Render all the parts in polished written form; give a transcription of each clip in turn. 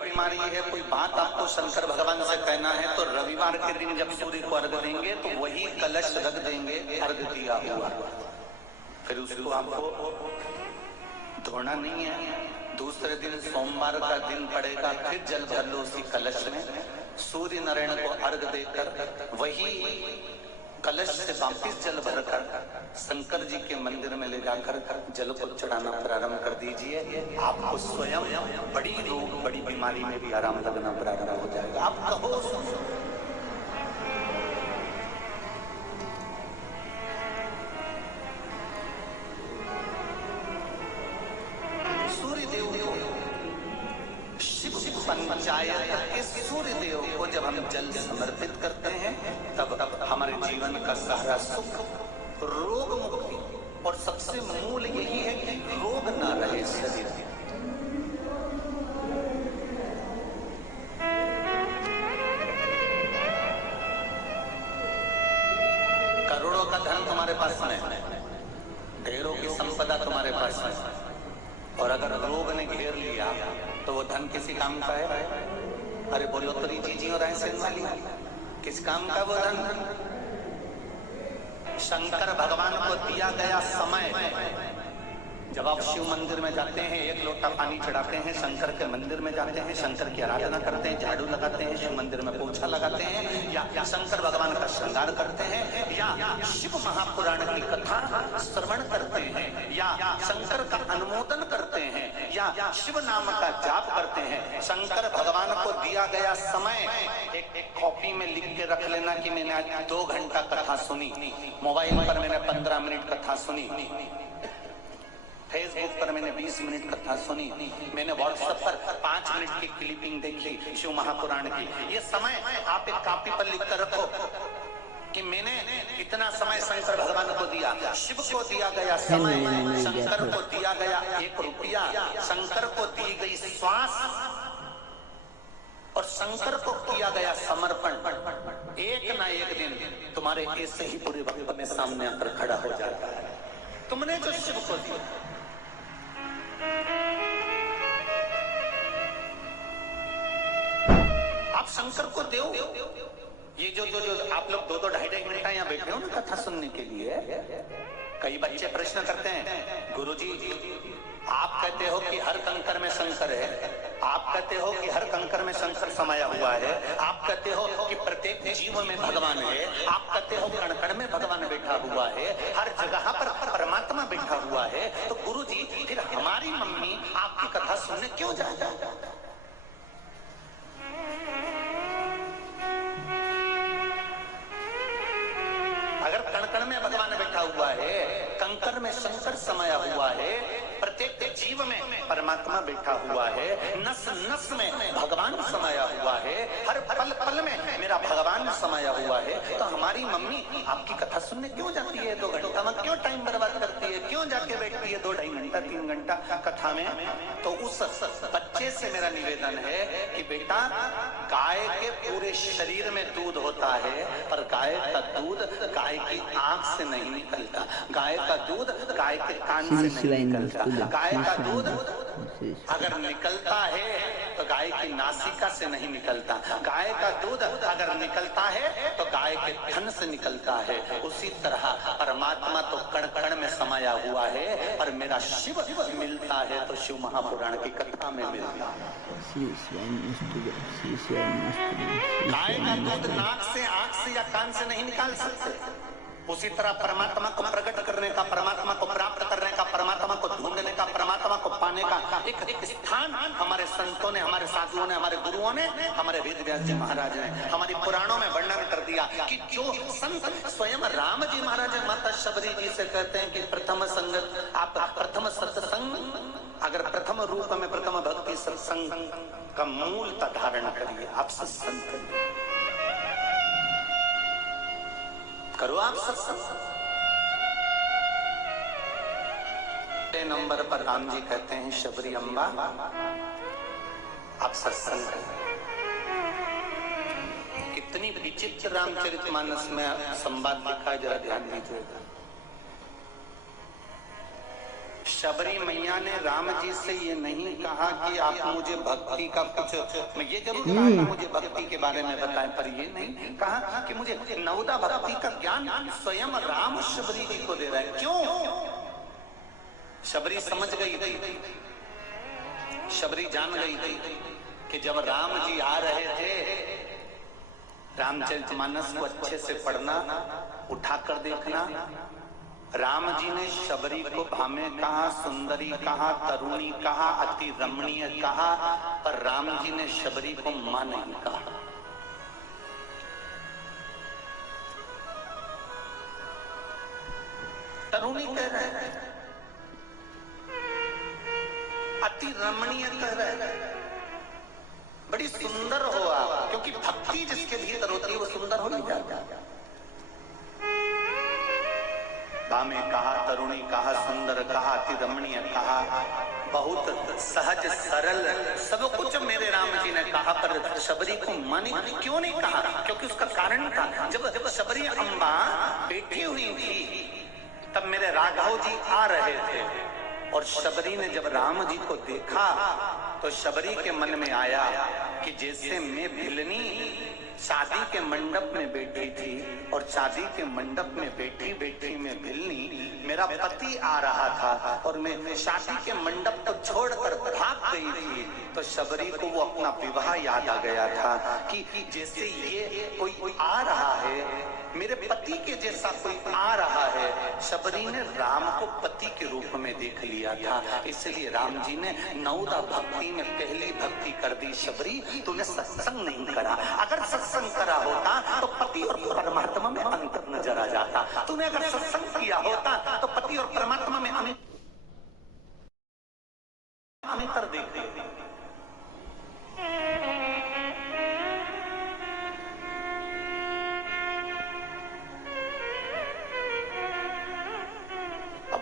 बीमारी है, कोई बात आपको शंकर भगवान से कहना है तो रविवार के दिन जब सूर्य को अर्घ देंगे तो वही कलश रख देंगे अर्घ दिया हुआ, फिर उसको आपको धोना नहीं है। दूसरे दिन सोमवार का दिन पड़ेगा, फिर जल भर लो उसी कलश में, सूर्य नारायण को अर्घ देकर वही कलश से वापिस जल भरकर शंकर जी के मंदिर में ले जाकर जल को चढ़ाना प्रारंभ कर दीजिए। आपको स्वयं बड़ी रोग बड़ी बीमारी में भी आराम लगना प्रारंभ हो जाएगा। आप कहो सूर्य देव को, शिव पंचायत के सूर्य देव को जब हम जल समर्पित करते हैं तब हमारे जीवन का सारा सुख, रोग मुक्ति, और सबसे मूल यही है कि रोग ना रहे शरीर में। करोड़ों का धन तुम्हारे पास में है, ढेरों की संपदा तुम्हारे पास में, और अगर रोग ने घेर लिया तो वो धन किसी काम का है? अरे बोलो तो जी और ऐसे वाली किस काम का वो धन? शंकर भगवान को दिया गया समय, जब आप शिव मंदिर में जाते हैं एक लोटा पानी चढ़ाते हैं, शंकर के मंदिर में जाते हैं, शंकर की आराधना करते हैं, झाड़ू लगाते हैं, शिव मंदिर में पोछा लगाते हैं, या शंकर भगवान का श्रृंगार करते हैं, या शिव महापुराण की कथा श्रवण करते हैं, या शंकर का अनुमोदन करते हैं, या शिव नाम का जाप करते हैं। शंकर भगवान को दिया गया समय एक कॉपी में लिख के रख लेना कि मैंने आज 2 घंटा कथा सुनी, मोबाइल पर मैंने 15 मिनट कथा सुनी, फेसबुक पर मैंने 20 मिनट कथा सुनी, मैंने व्हाट्सएप पर 5 मिनट की क्लिपिंग देखी शिव महापुराण की। ये समय आप एक कॉपी पर लिख कर रखो कि मैंने इतना समय शंकर भगवान को दिया। शिव को दिया गया समय, शंकर को दिया गया 1 रुपया, शंकर को दी गई श्वास, और शंकर को किया गया समर्पण। एक ना एक दिन तुम्हारे ऐसे ही पूरे भक्त में सामने आकर खड़ा हो जाता है। तुमने जो शिव को दिया, आप शंकर को दो। ये जो आप लोग 2-2 ढाई-ढाई घंटा यहाँ बैठे हो ना कथा सुनने के लिए, कई बच्चे प्रश्न करते हैं, गुरुजी आप कहते हो कि हर कंकर में शंकर है, आप कहते हो कि हर कंकर में शंकर समाया हुआ है, आप कहते हो कि प्रत्येक जीव में भगवान है, आप कहते हो कण कण में भगवान बैठा हुआ है, हर जगह पर परमात्मा बैठा हुआ है, तो गुरुजी फिर हमारी मम्मी आपकी कथा सुनने क्यों जाता है? अगर कण कण में भगवान बैठा हुआ है, कंकर में शंकर समाया हुआ है, प्रत्येक जीव में परमात्मा बैठा हुआ है, नस नस में भगवान समाया हुआ है, हर पल पल में मेरा भगवान समाया हुआ है, तो हमारी मम्मी आपकी कथा सुनने क्यों जाती है? 2 घंटा में क्यों टाइम बर्बाद करती है? क्यों जाके बैठती है 2-2.5 घंटा 3 घंटा कथा में? तो उस बच्चे से मेरा निवेदन है कि बेटा, गाय के पूरे शरीर में दूध होता है, पर गाय का दूध गाय की आंख से नहीं निकलता, गाय का दूध गाय के कान से नहीं निकलता, गाय का दूध अगर निकलता है तो गाय की नासिका से नहीं निकलता, गाय का दूध अगर निकलता है तो गाय के थन से निकलता है। उसी तरह परमात्मा तो कण कण में समाया हुआ है, पर मेरा शिव मिलता है तो शिव महापुराण की कथा में मिलता है। गाय का दूध नाक से, आंख से या कान से नहीं निकाल सकते। उसी तरह परमात्मा को प्रकट करने का, परमात्मा को प्राप्त करने का, परमात्मा को ढूंढने का, परमात्मा को पाने का एक स्थान हमारे संतों ने, हमारे साधुओं ने, हमारे गुरुओं ने, हमारे वेद व्यास जी महाराज ने हमारी पुराणों में वर्णन कर दिया कि जो संत स्वयं राम जी महाराज माता शबरी जी से कहते हैं कि प्रथम संगत, आप प्रथम सत्संग, अगर प्रथम रूप में प्रथम भक्ति सत्संग का मूलता धारण करिए, आप सत्संग करिए, करो आप सत्संग। नंबर पर राम जी कहते हैं, शबरी अम्बा आप सत्संग करें। कितनी विचित्र रामचरितमानस में संवाद लिखा है, जरा ध्यान दीजिएगा। शबरी मैया ने राम जी से ये नहीं कहा कि आप मुझे भक्ति का कुछ, मैं ये जरूर कहा कि मुझे भक्ति के बारे में बताएं, पर ये नहीं कहा कि मुझे नवदा भक्ति का ज्ञान स्वयं राम शबरी जी को दे रहा है। क्यों? शबरी समझ गई थी, शबरी जान गई थी कि जब राम जी आ रहे थे, रामचरितमानस को अच्छे से पढ़ना, उठाकर देखना। राम जी ने शबरी को भामे कहा, सुंदरी कहा, तरुणी कहा, अति रमणीय कहा, पर राम जी ने शबरी को मां नहीं कहा। तरुणी कह रहे हैं, अति रमणीय कह रहे हैं, बड़ी सुंदर हो आप, क्योंकि भक्ति जिसके भीतर होती है वो सुंदर हो नहीं जाता। भामे कहा, तरुणी कहा, सुंदर कहा, अति रमणीय कहा, बहुत सहज सरल सब कुछ मेरे राम जी ने कहा, पर शबरी को माने क्यों नहीं कहा? क्योंकि उसका कारण था, जब शबरी अम्बा बैठी हुई थी तब मेरे राघव जी आ रहे थे, और शबरी ने जब राम जी को देखा तो शबरी के मन में आया कि जैसे मैं भिलनी शादी के मंडप में बैठी थी, और शादी के मंडप में बैठी बैठी में भिलनी मेरा पति आ रहा था, और मैं शादी के मंडप को छोड़कर भाग गई थी, तो शबरी को वो अपना विवाह याद आ गया था कि जैसे ये कोई आ रहा है, मेरे पति के जैसा कोई आ रहा है। शबरी ने राम को पति के रूप में देख लिया था, इसलिए राम जी ने नवदा भक्ति में पहली भक्ति कर दी। शबरी, तूने सत्संग नहीं करा, अगर सत्संग करा होता तो पति और परमात्मा में अंतर नजर आ जाता। तूने अगर सत्संग किया होता तो पति और परमात्मा में अंतर देख देती।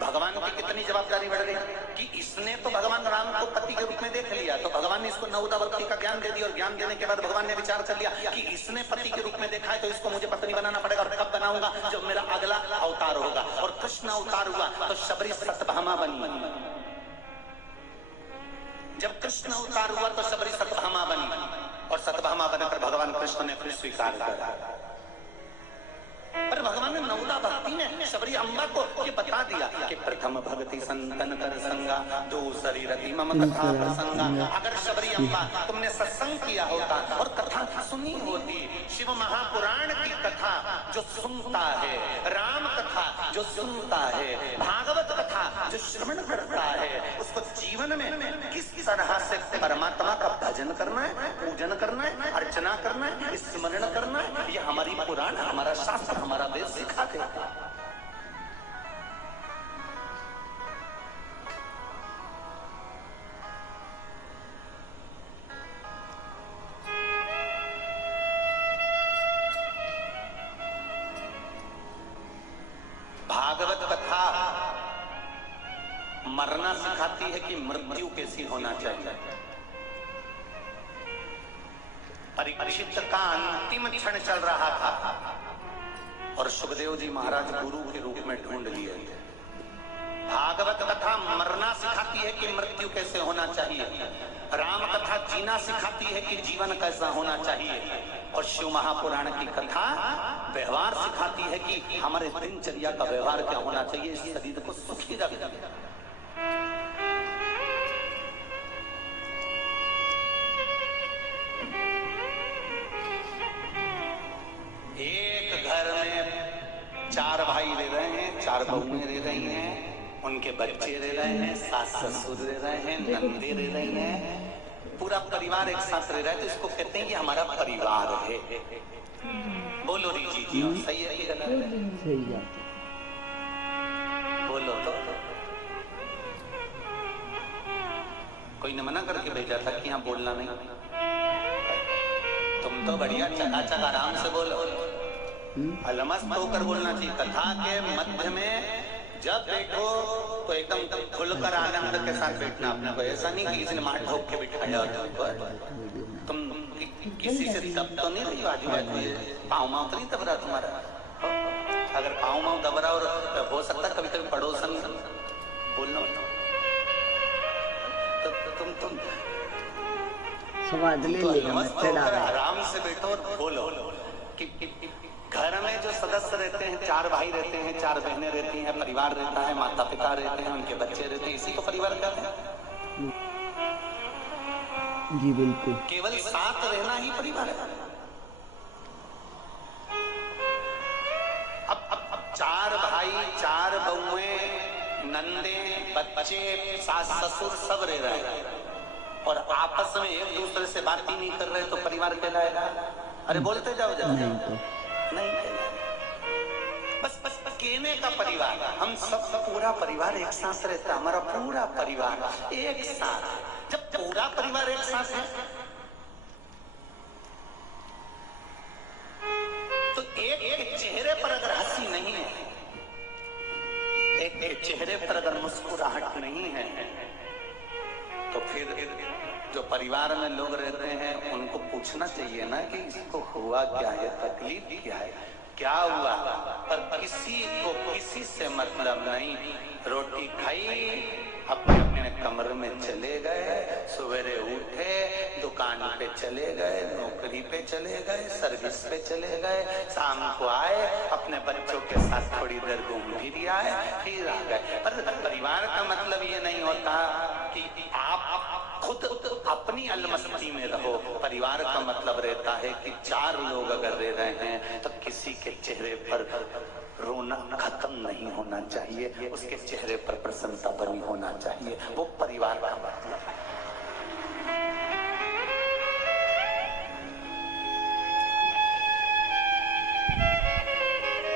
भगवान की कितनी जवाबदारी बढ़ गई कि इसने तो भगवान राम को पति के रूप में देख लिया, तो भगवान ने इसको नवदा भक्ति का ज्ञान दे दिया, और ज्ञान देने के बाद भगवान ने विचार कर लिया कि इसने पति के रूप में देखा है तो इसको मुझे पत्नी बनाना पड़ेगा, और कब बनाऊंगा? जब मेरा अगला अवतार होगा। और कृष्ण अवतार हुआ तो शबरी सत्यभामा बनी। जब कृष्ण अवतार हुआ तो शबरी सत्यभामा बनी, और सत्यभामा बनकर भगवान कृष्ण ने फिर स्वीकार किया। पर भगवान ने नवदा भक्ति में शबरी अम्बा को ये बता दिया कि प्रथम भक्ति संतन कर संगा, दूसरी रति मम कथा प्रसंगा। अगर शबरी अम्बा तुमने सत्संग किया होता और कथा सुनी होती, शिव महापुराण की कथा जो सुनता है, राम कथा जो सुनता है, भागवत कथा जो श्रवण करता है, उसको जीवन में किस तरह से परमात्मा का भजन करना है, पूजन करना है, अर्चना करना है, स्मरण करना है, ये हमारी पुराण, हमारा शास्त्र, हमारा वेद सिखाते हैं। भागवत कथा मरना सिखाती है कि मृत्यु कैसी होना चाहिए। परीक्षित का अंतिम क्षण चल रहा था और सुखदेव जी महाराज गुरु के रूप में ढूंढ लिए थे। भागवत कथा मरना सिखाती है कि मृत्यु कैसे होना चाहिए, राम कथा जीना सिखाती है कि जीवन कैसा होना चाहिए, और शिव महापुराण की कथा व्यवहार सिखाती है कि हमारे दिनचर्या का व्यवहार क्या होना चाहिए, इस शरीर को सुखी रखना। एक घर में चार भाई रह रहे हैं, चार बहुएं रह रही हैं, उनके बच्चे रह रहे हैं, सास ससुर रह रहे हैं, नंदे रह रहे हैं, पूरा परिवार एक साथ रह रहा है, तो इसको कहते हैं कि हमारा परिवार है। बोलो रीजी जी, सही है कि गलत है? सही है। बोलो तो। कोई ने मना करके भेजा था कि यहाँ बोलना नहीं, तुम तो बढ़िया चकाचक आराम से बोलो, अलमस्त होकर बोलना चाहिए। कथा के मध्य में जब बैठो तो एकदम खुलकर आनंद के साथ बैठना अपने को, ऐसा नहीं कि किसी ने मार ठोक के बिठाया तुम किसी से दब तो नहीं रही, बाजू बाजू पाँव माँव तो नहीं दब रहा तुम्हारा। अगर पाँव माँव दब रहा और हो सकता कभी कभी पड़ोसन बोलना तुम स्वाद ले तो लेगा, मस्त चढ़ा होकर रहा है। आराम से बैठो और बोलो कि घर में जो सदस्य रहते हैं, 4 भाई रहते हैं, 4 बहनें रहती हैं, परिवार रहता है, माता पिता रहते हैं, उनके बच्चे रहते हैं, इसी को परिवार कहते हैं। जी बिल्कुल। केवल साथ रहना ही परिवार है। अब 4 भाई, 4 बहुएं, नंदे, बच्चे, सास ससुर सब रह रहे हैं और आपस में एक दूसरे से बात ही नहीं कर रहे तो परिवार कहलाएगा? अरे बोलते जाओ जरा। नहीं तो नहीं कहलाएगा। बस बस कहने का परिवार। हम सब पूरा परिवार एक साथ रहता है, हमारा पूरा परिवार एक साथ। जब पूरा परिवार एक साथ है तो एक चेहरे पर अगर हंसी नहीं है, एक चेहरे पर अगर मुस्कुराहट नहीं है, तो फिर जो परिवार में लोग रहते हैं उनको पूछना चाहिए ना कि इसको हुआ क्या है, तकलीफ क्या है, क्या हुआ। पर किसी को किसी से मतलब नहीं। रोटी खाई, अपने अपने कमरे में चले गए, सवेरे उठे, दुकान पे चले गए, नौकरी पे चले गए, सर्विस पे चले गए, शाम को आए, अपने बच्चों के साथ थोड़ी देर घूम फिर आए, फिर आ गए। पर परिवार का मतलब ये नहीं होता कि आप खुद अपनी अलमस्ती में रहो। परिवार का मतलब रहता है कि 4 लोग अगर रह रहे हैं तो किसी के चेहरे पर रोना खत्म नहीं होना चाहिए, उसके चेहरे पर प्रसन्नता बनी होना चाहिए। वो परिवार का मतलब है।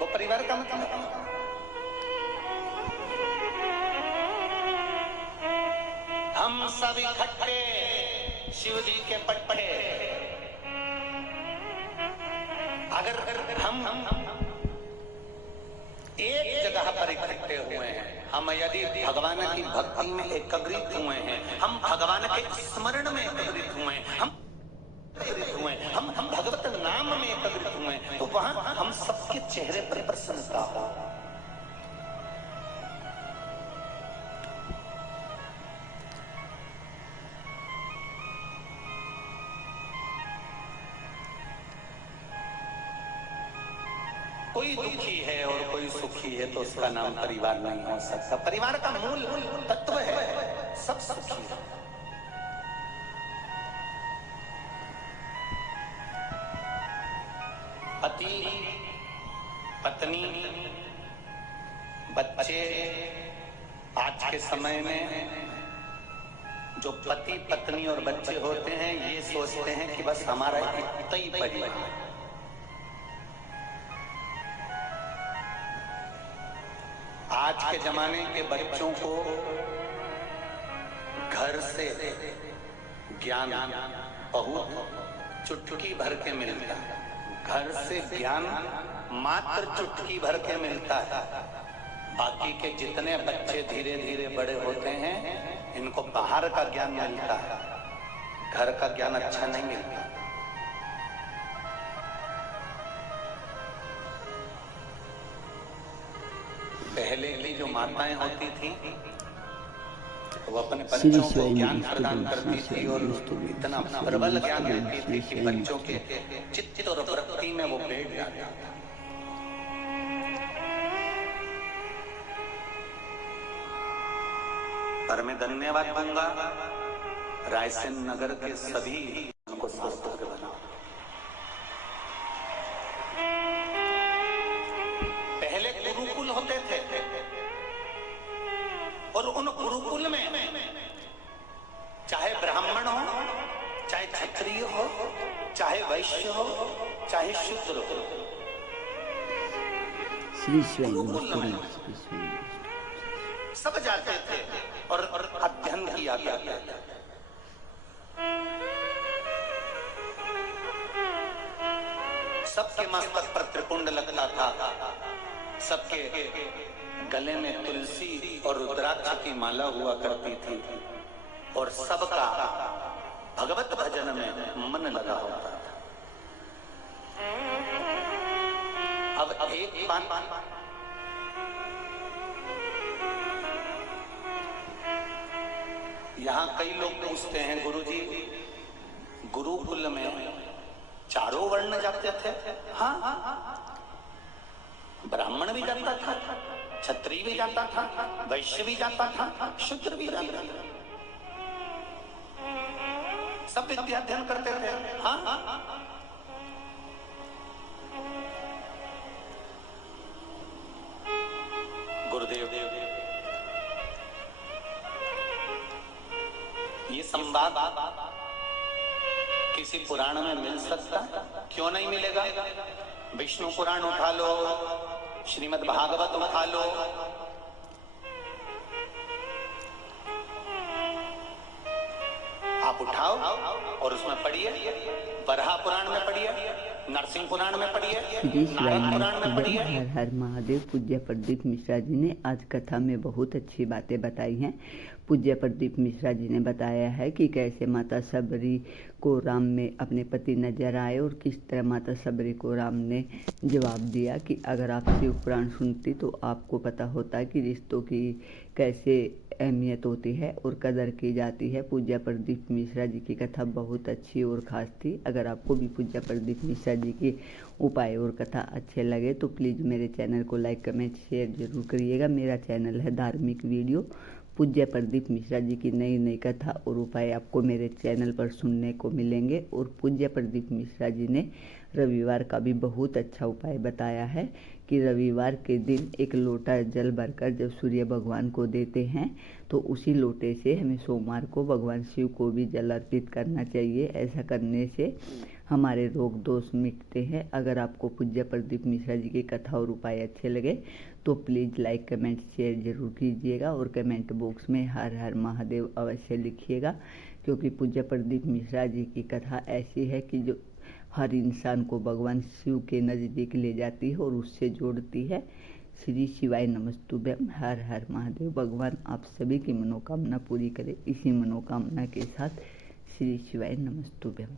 वो परिवार का मतलब है। हम सब इकट्ठे शिव जी के पट पे, अगर हम एक जगह पर इकट्ठे हुए हैं, हम यदि भगवान की भक्ति में एकत्रित हुए हैं, हम भगवान के स्मरण में एकत्रित हुए हैं, हम भगवत नाम में एकत्रित हुए हैं, तो वहां हम सबके चेहरे पर प्रसन्नता हो। कोई दुखी है और कोई सुखी है तो उसका नाम परिवार नहीं हो सकता। परिवार का मूल तत्व है सब सुखी है। पति, पत्नी, बच्चे। आज के समय में जो पति, पत्नी और बच्चे होते हैं ये सोचते हैं कि बस हमारा इतना ही परिवार है। आज के जमाने के बच्चों को घर से ज्ञान बहुत चुटकी भर के मिलता है। घर से ज्ञान मात्र चुटकी भर के मिलता है। बाकी के जितने बच्चे धीरे धीरे बड़े होते हैं इनको बाहर का ज्ञान मिलता है, घर का ज्ञान अच्छा नहीं मिलता। पहले की जो माताएं होती थी वो अपने बच्चों को ज्ञान प्रदान करती थी और इतना प्रबल ज्ञान देती थी कि बच्चों के चित्त और प्रकृति में वो बैठ जाता था। पर मैं धन्यवाद दूंगा रायसेन नगर के सभी को सार्थक बनाओ। पहले गुरुकुल होते थे और उन गुरुकुल में चाहे ब्राह्मण हो, चाहे क्षत्रिय हो, चाहे वैश्य हो, चाहे शूद्र हो, सब जाते थे और अध्ययन किया करते थे। सबके मस्तक पर त्रिपुंड लगता था, सबके गले में तुलसी और रुद्राक्ष की माला हुआ करती थी और सबका भगवत भजन में मन लगा होता था। अब एक बात यहाँ कई लोग पूछते हैं गुरुजी गुरुकुल में चारों वर्ण जाते थे? हाँ, ब्राह्मण भी जाता था, क्षत्रिय भी जाता था, वैश्य भी जाता था, शूद्र भी जाता था, सब विद्या अध्ययन करते थे। हाँ, गुरुदेव ये संवाद किसी पुराण में मिल सकता? क्यों नहीं मिलेगा? विष्णु पुराण उठा लो, श्रीमद् भागवत उठा लो, आप उठाओ और उसमें पढ़िए, वराह पुराण में पढ़िए, नरसिंह पुराण में पढ़िए, श्री शिवाय नारद पुराण में पढ़िए। हर हर महादेव। पूज्य प्रदीप मिश्रा जी ने आज कथा में बहुत अच्छी बातें बताई हैं। पूज्य प्रदीप मिश्रा जी ने बताया है कि कैसे माता सबरी को राम में अपने पति नजर आए और किस तरह माता सबरी को राम ने जवाब दिया कि अगर आप शिव पुराण सुनती तो आपको पता होता कि रिश्तों की कैसे अहमियत होती है और कदर की जाती है। पूज्य प्रदीप मिश्रा जी की कथा बहुत अच्छी और ख़ास थी। अगर आपको भी पूज्य प्रदीप मिश्रा जी के उपाय और कथा अच्छे लगे तो प्लीज़ मेरे चैनल को लाइक कमेंट शेयर जरूर करिएगा। मेरा चैनल है धार्मिक वीडियो। पूज्य प्रदीप मिश्रा जी की नई नई कथा और उपाय आपको मेरे चैनल पर सुनने को मिलेंगे। और पूज्य प्रदीप मिश्रा जी ने रविवार का भी बहुत अच्छा उपाय बताया है कि रविवार के दिन एक लोटा जल भरकर जब सूर्य भगवान को देते हैं तो उसी लोटे से हमें सोमवार को भगवान शिव को भी जल अर्पित करना चाहिए। ऐसा करने से हमारे रोग दोष मिटते हैं। अगर आपको पूज्य प्रदीप मिश्रा जी की कथा और उपाय अच्छे लगे तो प्लीज़ लाइक कमेंट शेयर जरूर कीजिएगा और कमेंट बॉक्स में हर हर महादेव अवश्य लिखिएगा, क्योंकि पूज्य प्रदीप मिश्रा जी की कथा ऐसी है कि जो हर इंसान को भगवान शिव के नज़दीक ले जाती है और उससे जोड़ती है। श्री शिवाय नमस्तुभ्यम। हर हर महादेव। भगवान आप सभी की मनोकामना पूरी करे। इसी मनोकामना के साथ श्री शिवाय नमस्तुभ्यम।